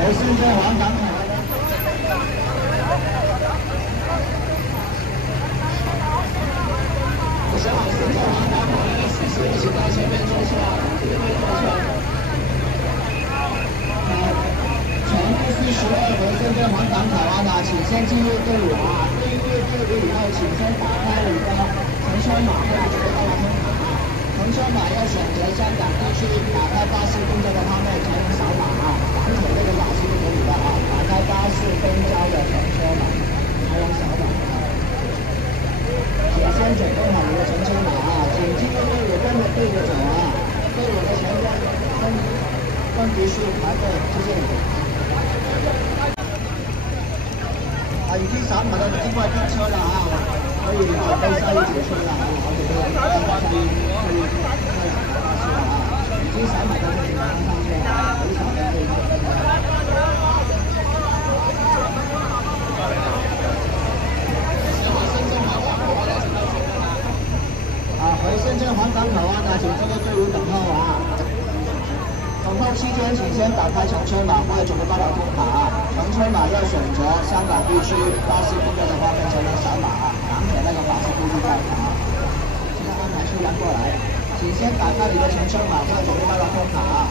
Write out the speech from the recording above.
有深圳黄港口。前往深圳黄港口的司机，请到前面坐下，前面坐下。从42和深圳黄港口岸呢，请先进入队伍啊。进入队伍以后，请先打开你的乘车码或者是大通卡啊。乘车码要选择香港地区，打开巴士公交的画面才能扫码啊。绑好这个码是不可以的啊。打开巴士公交的乘车码才能扫码。请先准备好你的乘车码啊，请进入队伍，跟着队伍走啊。队伍的前面分别是排队，谢谢。啊，已经扫码的尽快订车了啊，可以准备下一节车了啊，好久没有下一巴士了啊，已经扫码的可以马上上车啊，没扫的可以上车。回深圳黄港口岸呢，请进入队伍等候啊。等候期间，请先打开乘车码或者准备八达通卡啊。乘车码要选择香港地区巴士公交的画面才能扫码啊。绑起那个巴士固定在啊。现在安排车辆过来，请先打开你的乘车码或者准备八达通卡啊。